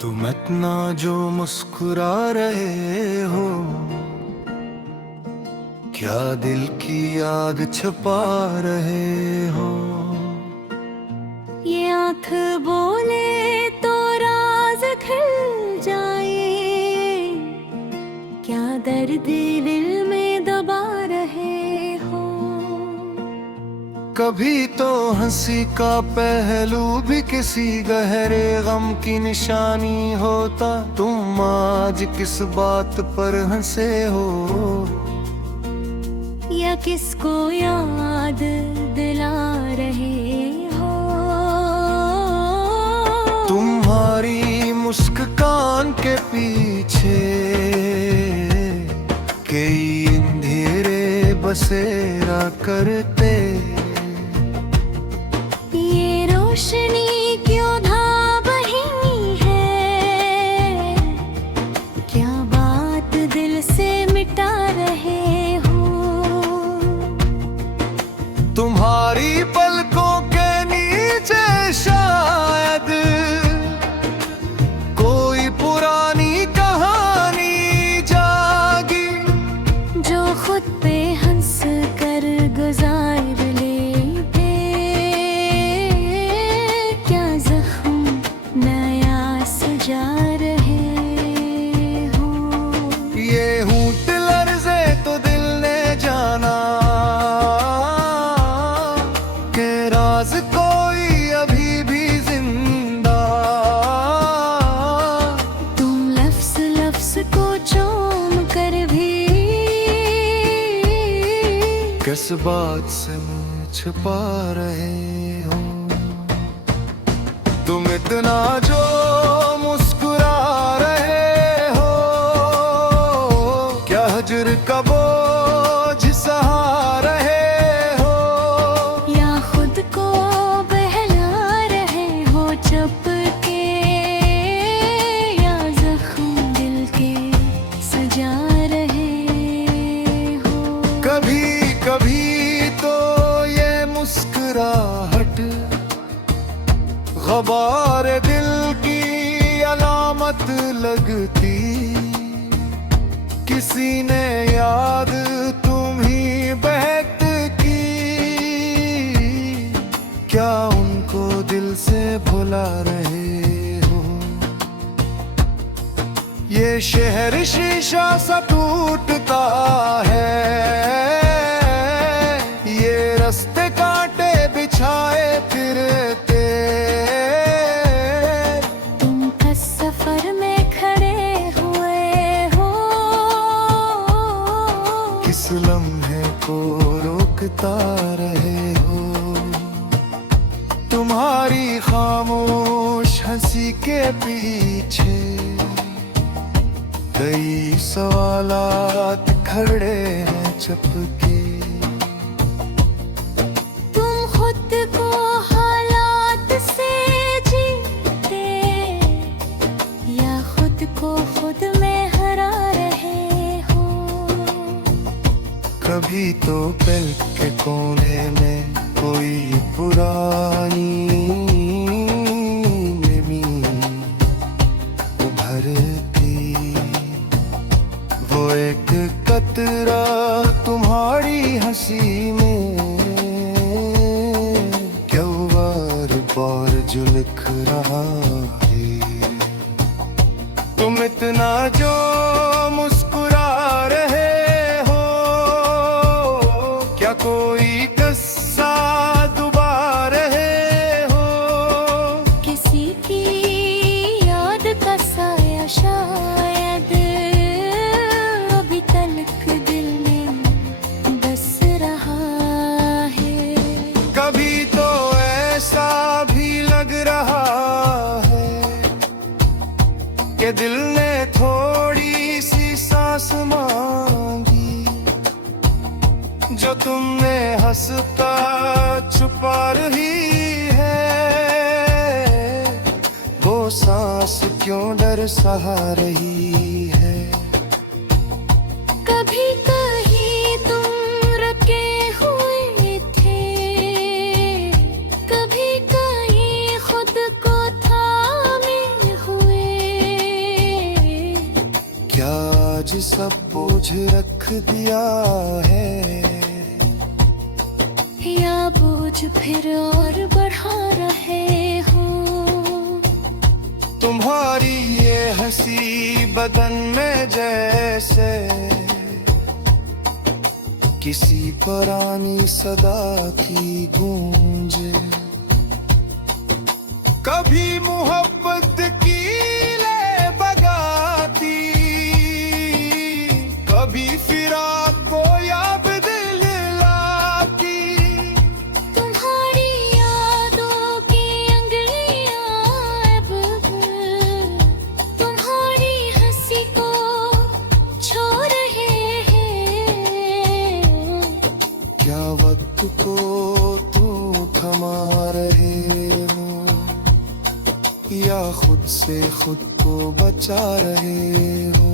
तुम इतना जो मुस्कुरा रहे हो, क्या दिल की आग छुपा रहे हो। ये आँख बोले तो राज खिल जाए, क्या दर्द दिल में दबा रहे हो। कभी तो हंसी का पहलू भी किसी गहरे गम की निशानी होता। तुम आज किस बात पर हंसे हो, या किसको याद दिला रहे हो। तुम्हारी मुस्कान के पीछे कई अंधेरे बसेरा करते। ये रोशनी क्यों धा बही है, क्या बात दिल से मिटा रहे हो। तुम्हारी पलकों के नीचे शायद कोई पुरानी कहानी जागी, जो खुद पे हंस कर गुजार लेते। क्या जख्म नया सजा रहे हो। ये होंठ लर्ज़े तो दिल ने जाना के राज कोई अभी भी जिंदा। तुम लफ्ज़ लफ्ज़ को चूम कर भी किस बात से मुझे छुपा रहे हो। तुम इतना जो मुस्कुरा रहे हो, क्या हजर का बोझ सहा रहे हो। या खुद को बहला रहे हो चुप के, या जख्म दिल के सजा रहे हो। कभी कभी तो ये मुस्कुराहट ग़बार दिल की अलामत लगती। किसी ने याद तुम्ही बहक की, क्या उनको दिल से भुला रहे हो। ये शहर शीशा सा टूटता है, ये रास्ते कांटे बिछाए फिरते। तुम बस सफर में खड़े हुए हो, किस लम्हे को रोकता रहे हो। तुम्हारी खामोश हंसी के पीछे कई सवालात खड़े हैं चुपके। तुम खुद को हालात से जीते, या खुद को खुद में हरा रहे हो। कभी तो पल के कोने में कोई पुरानी नमी उभरती। वो एक कतरा तुम्हारी हंसी में क्यों बार बार जो लिख रहा है। तुम इतना जो मुस्कुरा रहे हो, क्या कोई किस्सा दुबा रहे हो। किसी की याद का साया शायद अभी तलक दिल में बस रहा है। कभी तो ऐसा भी लग रहा है कि दिल ने थोड़ी सी सांस मांगी, जो तुमने हंसता छुपा रही है। वो सांस क्यों डर सहा रही है। कभी कहीं तुम रखे हुए थे, कभी कहीं खुद को थामे हुए। दिया है, या बोझ फिर और बढ़ा रहे हो। तुम्हारी ये हंसी बदन में जैसे किसी पुरानी सदा की गूंज। कभी मोहब्बत की ले बगाती, कभी फिराक को याद दिल लाती। तुम्हारी यादों की अंगलियां अब तुम्हारी हंसी को छू रहे हैं। क्या वक्त को तू थमा रहे हो, या खुद से खुद को बचा रहे हो।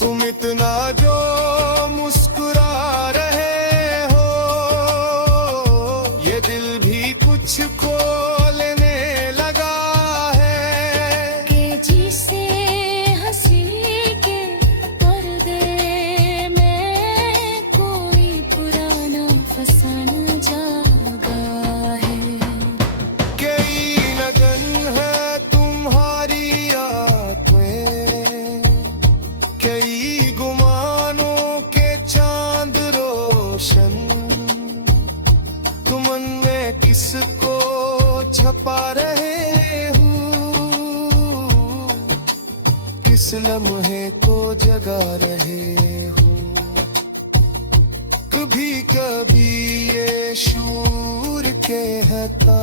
तुम इतना जो मुस्कुरा रहे हो, ये दिल भी कुछ खोलने लगा है। कि जिसे हंसी के पर्दे में कोई पुराना फसाना जागा है। कई लगन है तुम्हारी आंखें, कई गुमानों के चांद रोशन। तुम में किसको छपा रहे हो, किस लम्हे को जगा रहे हो। कभी कभी ये शूर कहता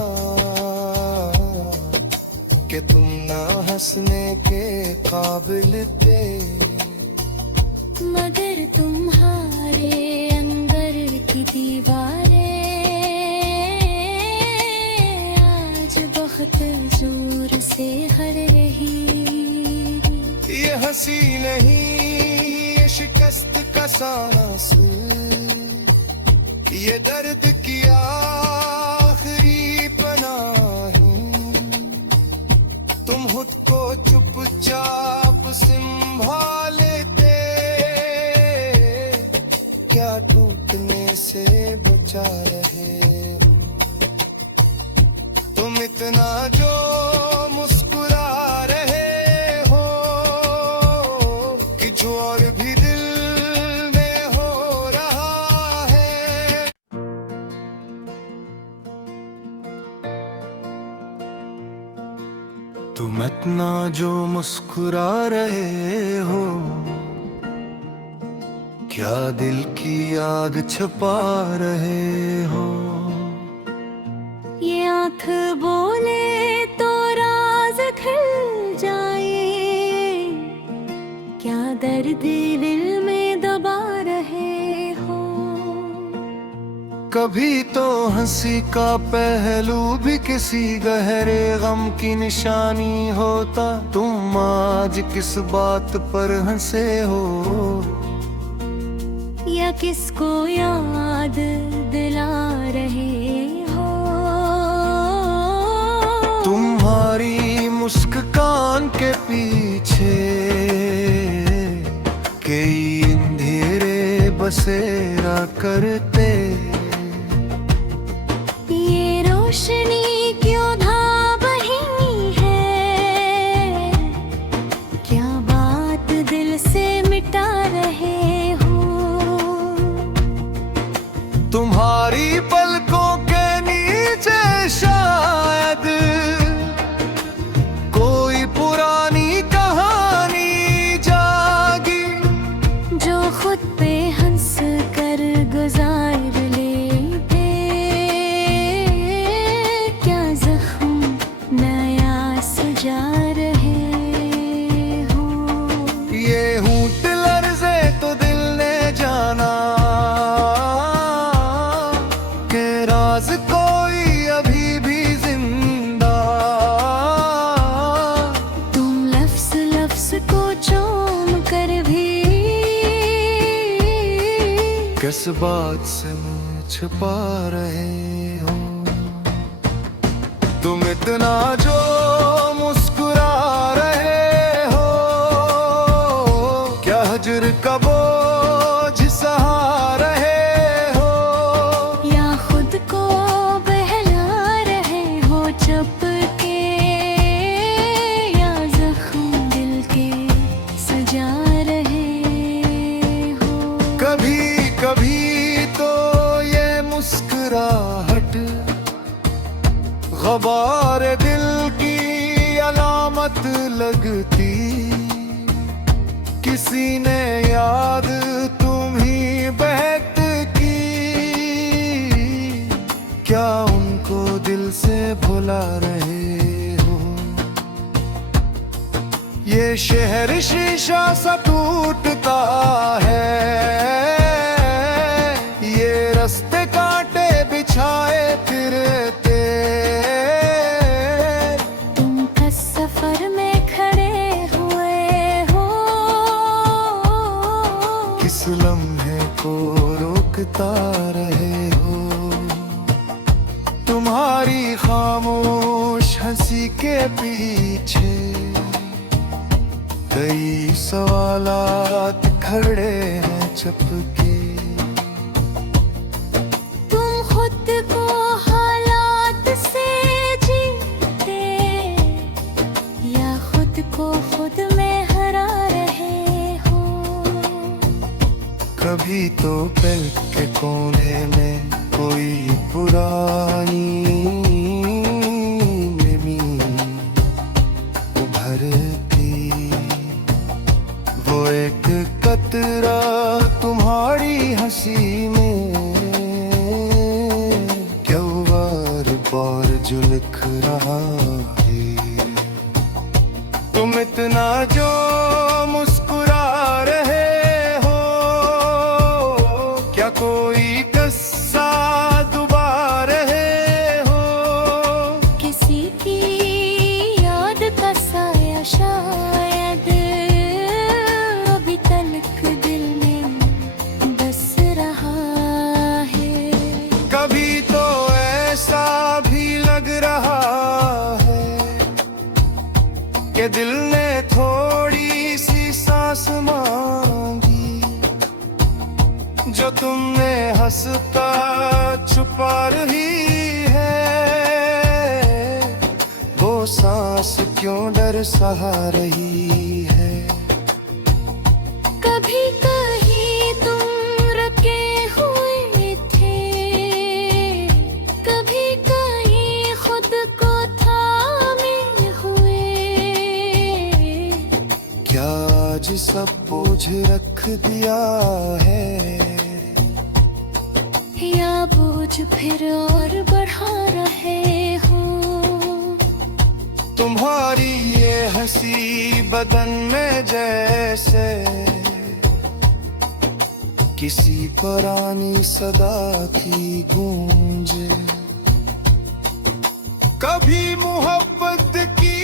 कि तुम ना हंसने के काबिल थे। मगर तुम्हारे अंदर की दीवारें आज बहुत जोर से हर रही। ये हंसी नहीं, ये शिकस्त का सांस, ये दर्द की आखिरी पनाह। तुम खुद को चुपचाप संभालते, क्या टूटने से बचा रहे हो। तुम इतना जो मुस्कुरा रहे हो, कि जो और भी दिल में हो रहा है। तुम इतना जो मुस्कुरा रहे हो, क्या दिल की आग छुपा रहे हो। ये आँख बोले तो राज खिल जाए, क्या दर्द दिल में दबा रहे हो। कभी तो हंसी का पहलू भी किसी गहरे गम की निशानी होता। तुम आज किस बात पर हंसे हो, या किसको याद दिला रहे हो। तुम्हारी मुस्कान के पीछे कई अंधेरे बसेरा करते। ये रोशनी क्यों धाब रही है, क्या बात दिल से मिटा रहे हो। तुम्हारी पलकों के नीचे शायद कोई पुरानी कहानी जागी, जो खुद पे हंस कर गुजार लेते। क्या जख्म नया सजा रहे हो। ये होंठ लर्ज़े तो दिल ने जाना, के राज कोई अभी भी जिंदा। तुम लफ्ज़ लफ्ज़ को चूम कर भी किस बात से मुझे छुपा रहे हो। तुम इतना जो मुस्कुरा रहे हो, क्या हजर का बोझ लगती, किसी ने याद तुम्ही बहक की, क्या उनको दिल से भुला रहे हो? ये शहर शीशा सा टूटता है, ये रास्ते कांटे बिछाए फिरते, तुम बस सफर में खड़े हुए हो, किस लम्हे को रोकता रहे हो? तुम्हारी खामोश हंसी के पीछे कई सवालात खड़े हैं चपके, तुम खुद को हालात से जीते या खुद को खुद में हरा रहे हो? कभी तो पल के कोने में कोई पुरानी नमी उभरती, वो एक कतरा तुम्हारी हंसी में क्यों बार बार झुलक रहा है? तुम इतना जो मुस्कुरा रहे हो, क्या कोई किस्सा दुबा रहे हो? किसी की याद का साया शायद अभी तलक दिल में बस रहा है। कभी तो ऐसा भी लग रहा है कि दिल ने थोड़ी सी सांस मांगी, जो तुमने हंसता छुपा रही है, वो सांस क्यों डर सहा रही है? कभी कहीं तुम रखे हुए थे, कभी कहीं खुद को थामे हुए, क्या आज सब बोझ रख दिया है, या बोझ फिर और बढ़ा रहे हो? तुम्हारी ये हंसी बदन में जैसे किसी पुरानी सदा की गूंज, कभी मोहब्बत की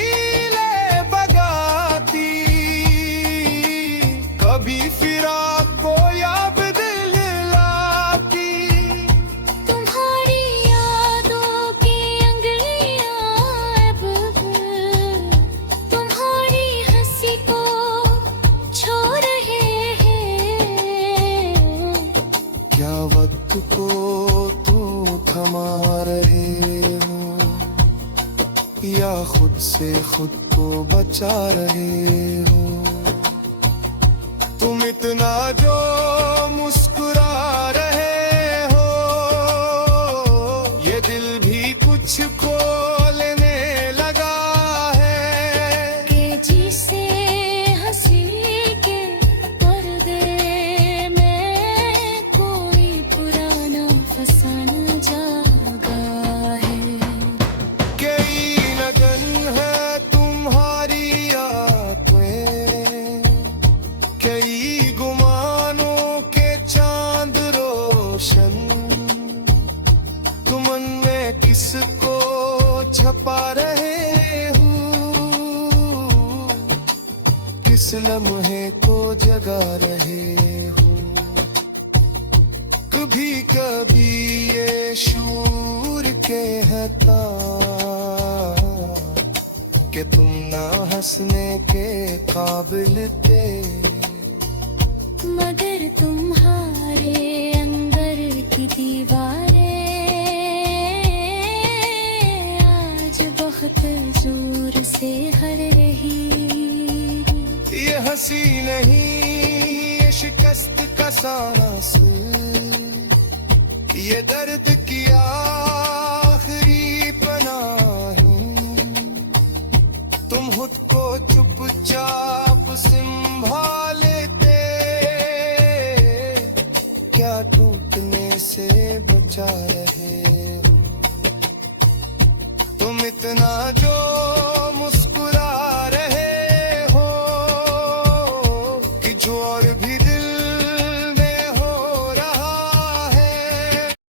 ले बगाती, कभी फिराक को याद दिल लाती, तुम्हारी यादों की अंगलियां अब तुम्हारी हंसी को छू रहे हैं। क्या वक्त को तू थमा रहे हो, या खुद से खुद को बचा रहे हो? तुम इतना जो मुस्कुरा रहे हो, ये दिल भी कुछ को लेने लगा है, के जिसे हंसी के पर्दे में कोई पुराना फसाना जागा है। कई लगन है तुम्हारी आंखें, कई गुमानों के चांद रोशन, तुम में किसको छपा रहे हो, किस लम्हे को जगा रहे हो? कभी कभी ये शूर कहता कि तुम ना हंसने के काबिल थे, मगर तुम्हारे अंदर की दीवारें आज बहुत जोर से हर रही। ये हंसी नहीं, ये शिकस्त का सांस, ये दर्द की आखिरी पनाह, तुम खुद को चुप चुपचाप संभालते, क्या टूटने से बचा रहे हो तुम इतना जो मुझसे